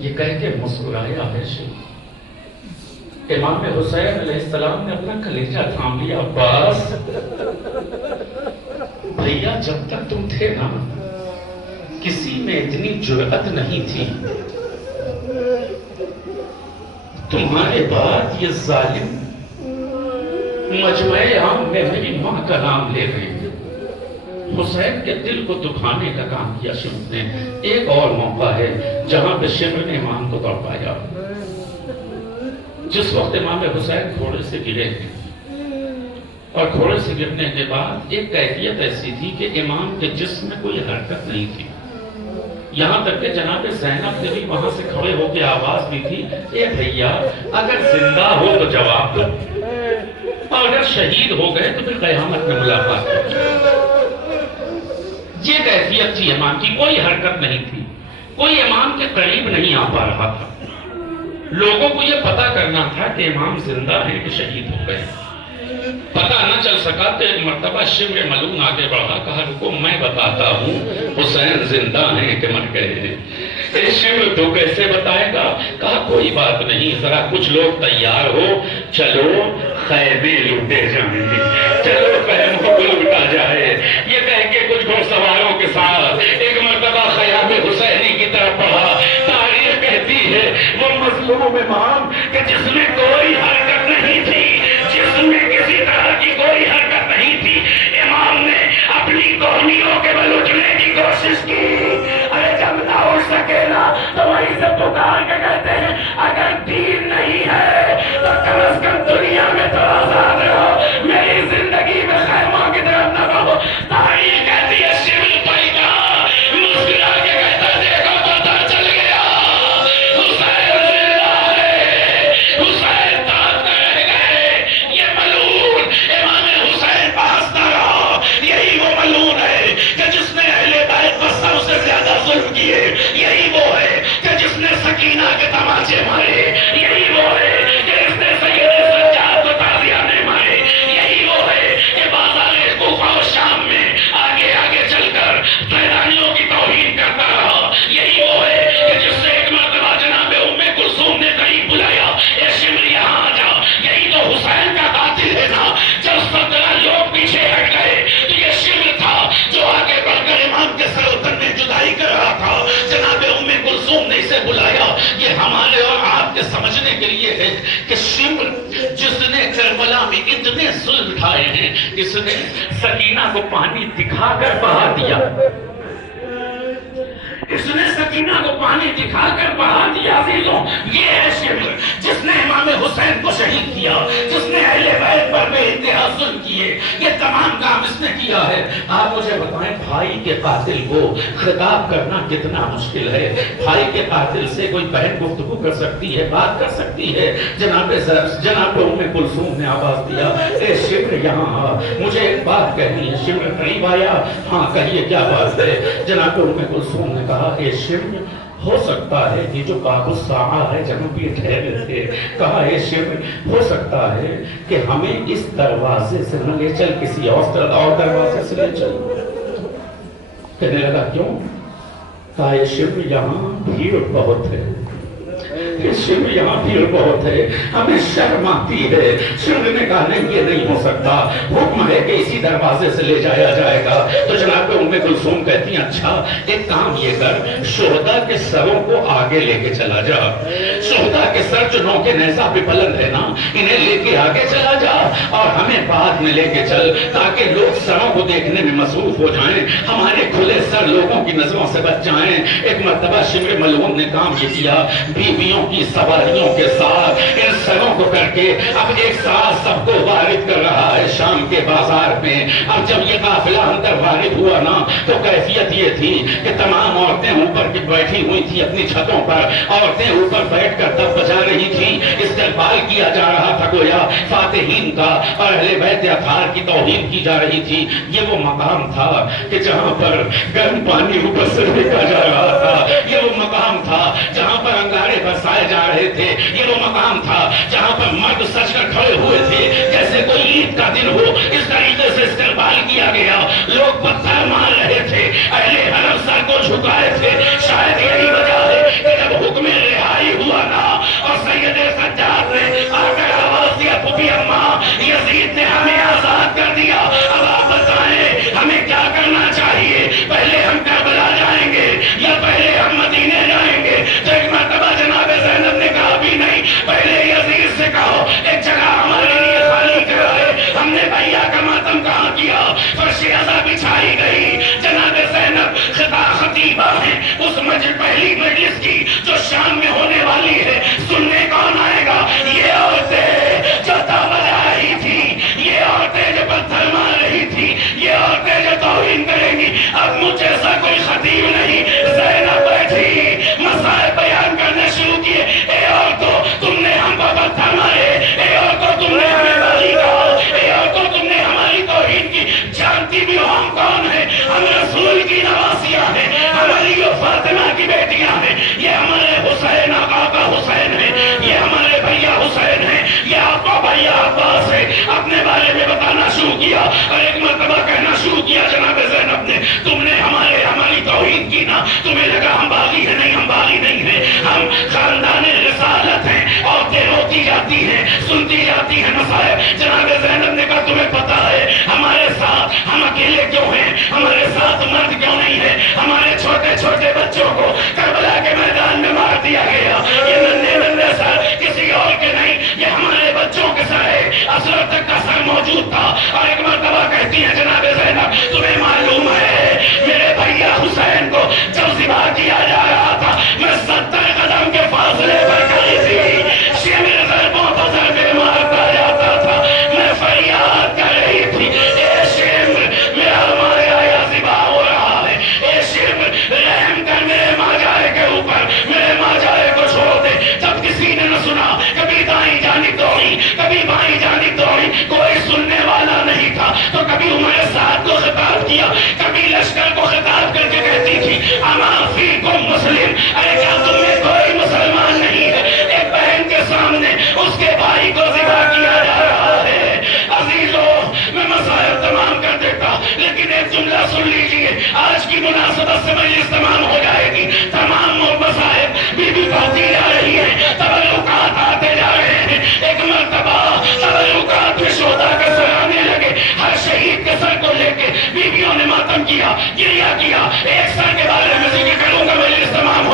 یہ کہہ کے مسکرایا ہے شیخ۔ امام حسین علیہ السلام نے اپنا کلیجہ تھام لیا، عباس بھیا جب تک تم تھے نا کسی میں اتنی جرأت نہیں تھی، تمہارے بعد یہ ظالم مجمع عام میں میری ماں کا نام لے رہے ہیں۔ حسین کے دل کو دکھانے کا کام کیا شمر نے۔ ایک اور موقع ہے جہاں پہ شمر نے امام کو تڑپایا۔ جس وقت امام حسین گھوڑے سے گرے ہیں اور گھوڑے سے گرنے کے بعد ایک کیفیت ایسی تھی کہ امام کے جسم میں کوئی حرکت نہیں تھی، یہاں تک کہ جناب زینب نے بھی وہاں سے کھڑے ہو کے آواز بھی تھی، اے بھیا اگر زندہ ہو تو جواب دو، اور اگر شہید ہو گئے تو پھر قیامت میں ملاقات ہو۔ یہ کیفیت تھی امام کی، کوئی حرکت نہیں تھی، کوئی امام کے قریب نہیں آ پا رہا تھا۔ لوگوں کو یہ پتا کرنا تھا کہ امام زندہ ہیں کہ شہید ہو گئے، پتہ نہ چل سکا تو ایک مرتبہ شمر ملون آگے بڑھا، کہا رکو میں بتاتا ہوں حسین زندہ ہیں کہ مر گئے ہیں۔ اے شمر تو کیسے بتائے گا؟ کہا کوئی بات نہیں، ذرا کچھ لوگ تیار ہو، چلو خیمے لوٹے جائیں، چلو خیموں کو لوٹا جائے۔ یہ کہہ کے کچھ گھوڑ سواروں کے ساتھ ایک مرتبہ خیام حسینی کی طرف بڑھا۔ تاریخ کہتی ہے وہ مظلوم امام کہ جس میں کوئی حرکت نہیں تھی، جس میں کسی طرح کی کوئی حرکت نہیں تھی، امام نے اپنی کوہنیوں کے بل اٹھنے کی کوشش کی۔ ارے جب نہ اٹھ سکے نا تو وہیں سے پکار کے کہتے ہیں اگر دین نہیں ہے تو کم از کم دنیا میں تو آزاد رہو، میری زندگی میں خیموں کی طرف نہ رہو۔ تاریخ کہتی ہے شمر پیدا مسکرا کے کہتا دیکھو پتہ چل گیا حسین زندہ ہے، حسین تاج رہ گئے۔ یہ ملعون امام حسین پہنچتا رہا، یہی وہ ملعون ہے کہ جس نے اہل بیت پر سب سے زیادہ ظلم کیے، یہی وہ ہے کہ جس نے سکینہ کے تماچے مارے، یہی وہ ہے کہ جس نے سید سجاد کو تازیانے مارے، یہی وہ ہے کہ بازار کوفہ و شام میں آگے آگے چل کر فیضانیوں کی توہین کرتا رہا، یہی وہ ہے کہ جس سے ایک مرتبہ جناب ام کلثوم نے قریب بلایا، اے شمر یہاں آ جا، یہی تو حسین کا قاتل ہے نا۔ جب 17 لوگ پیچھے ہٹ گئے تو یہ شمر تھا جو آگے بڑھ کر امام کے سر اترنے جدائی کر رہا تھا۔ جناب ام کلثوم نے اسے بلایا۔ یہ ہمارے اور آپ کے سمجھنے کے لیے ہے کہ شمر جس نے کربلا میں اتنے ظلم اٹھائے ہیں، اس نے سکینہ کو پانی دکھا کر بہا دیا، اس نے سکینہ کو پانی دکھا کر بہا دیا۔ عزیزوں یہ ہے شمر جس نے امام حسین کو شہید کیا، جس نے اہل بیت پر بے انتہا ظلم کیے، یہ تمام کام اس نے کیا ہے۔ آپ مجھے بتائیں بھائی کے قاتل کو خطاب کرنا کتنا مشکل ہے۔ بھائی کے قاتل سے کوئی بہن گفتگو کر سکتی ہے، بات کر سکتی ہے۔ جناب ام کلثوم نے آواز دیا، اے شمر یہاں آ، مجھے ایک بات کہنی ہے۔ شمر قریب آیا، ہاں کہیے کیا بات ہے؟ جناب ام کلثوم نے کہا اے شمر ہو سکتا ہے یہ جو باب الساعہ ہے جہاں بھی ٹھہرے تھے، کہا اے شمر ہو سکتا ہے کہ ہمیں اس دروازے سے نہ لے چل، کسی اور دروازے سے لے چل۔ کہنے لگا کیوں؟ کہا اے شمر یہاں بھیڑ بہت ہے، شمر یہاں بھیڑ بہت ہے، ہمیں شرم آتی ہے۔ شمر نے کہا نہیں یہ نہیں ہو سکتا، حکم ہے کہ اسی دروازے سے لے جایا جائے گا۔ تو جناب ام کلثوم کہتی ہیں اچھا ایک کام یہ کر، شہداء کے سروں کو آگے لے کے چلا جا، شہداء کے سر جو نوکے نیزہ پہ بلند ہے نا انہیں لے کے آگے چلا جا اور ہمیں بعد میں لے کے چل، تاکہ لوگ سروں کو دیکھنے میں مصروف ہو جائیں، ہمارے کھلے سر لوگوں کی نظروں سے بچ جائیں۔ ایک مرتبہ شمر ملعون نے کام یہ کیا، بیویوں کی سواریوں کے ساتھ ان سروں کو کر کے اب ایک ساتھ سب کو وارد کر رہا ہے شام کے بازار میں۔ اب جب یہ قافلہ اندر وارد ہوا نا تو کیفیت یہ تھی کہ تمام عورتیں اوپر کی بیٹھی ہوئی تھی اپنی چھتوں پر، عورتیں اوپر بیٹھ کر تب بجا رہی تھی، استقبال کیا جا رہا تھا گویا فاتحین کا، اور اہل بیت اطہار کی توہین کی جا رہی تھی۔ یہ وہ مقام تھا کہ جہاں پر گرم پانی اوپر سے پھینکا جا رہا تھا، یہ وہ مقام تھا جہاں پر انگارے برسائے جا رہے تھے، یہ وہ مقام تھا جہاں پر مرد سج کر کھڑے ہوئے تھے جیسے کوئی عید کا دن ہو، اس طریقے سے استقبال کیا گیا۔ لوگ پتھر مار رہے تھے، اہل حرم سر کو جھکائے تھے۔ شاید یہی وجہ ہے کہ جب حکم کہا ہم باغی ہیں؟ نہیں، ہم باغی نہیں ہیں، ہم خاندان رسالت ہیں. عورتیں روتی جاتی ہیں، سنتی جاتی ہیں مصائب. جناب زینب نے کہا تمہیں پتا ہے ہمارے ساتھ ہم اکیلے کیوں ہیں؟ ہمارے ساتھ مرد کیوں نہیں ہے؟ ہمارے چھوٹے چھوٹے بچوں کو کربلا کے میدان میں مار دیا گیا. یہ ننھے ننھے سر کسی اور کے نہیں، یہ ہمارے بچوں کے سر ہے. اصغر تک کا سر موجود تھا. اور ایک مرتبہ کہتی ہیں جناب زینب تمہیں معلوم ہے میرے بھیا حسین کو جب ذبح کیا جا رہا تھا میں 70 قدم کے فاصلے پر کھڑی تھی. شمر ضربوں پر ضربے مارتا جاتا تھا. میں فریاد کر رہی تھی اے شمر میرا مایا یا ذبح ہو رہا ہے. اے شمر رحم کر میرے ماجائے کے اوپر، میرے ماجائے کو چھوڑ دے. جب کسی نے نہ سنا، کبھی دائیں جانب دوڑی کبھی بائیں جانب دوڑی، کوئی سننے والا نہیں تھا. تو کبھی عمر سعد کو خطاب کیا، کبھی لشکر کو خطاب کر کے کہتی تھی اما فیکم مسلم، ارے کیا تم میں کوئی مسلمان نہیں ہے؟ ایک بہن کے سامنے اس کے بھائی کو ذبح کیا جا رہا ہے. عزیزوں میں مسائل تمام کر دیتا لیکن ایک جملہ سن لیجیے، آج کی مناسبت سے مجلس تمام ہو جائے گی. تمام مسائل بی بی بڑھتی جا رہی ہے، تبرکات آتے جا رہے ہیں. ایک مرتبہ تبرکات میں شہداء کے سر آنے لگے، ہر شہید کے سر کو لے کے بیویوں نے ماتم کیا، گریہ کیا. ایک سر کے بارے میں ذکر کروں گا مجلس تمام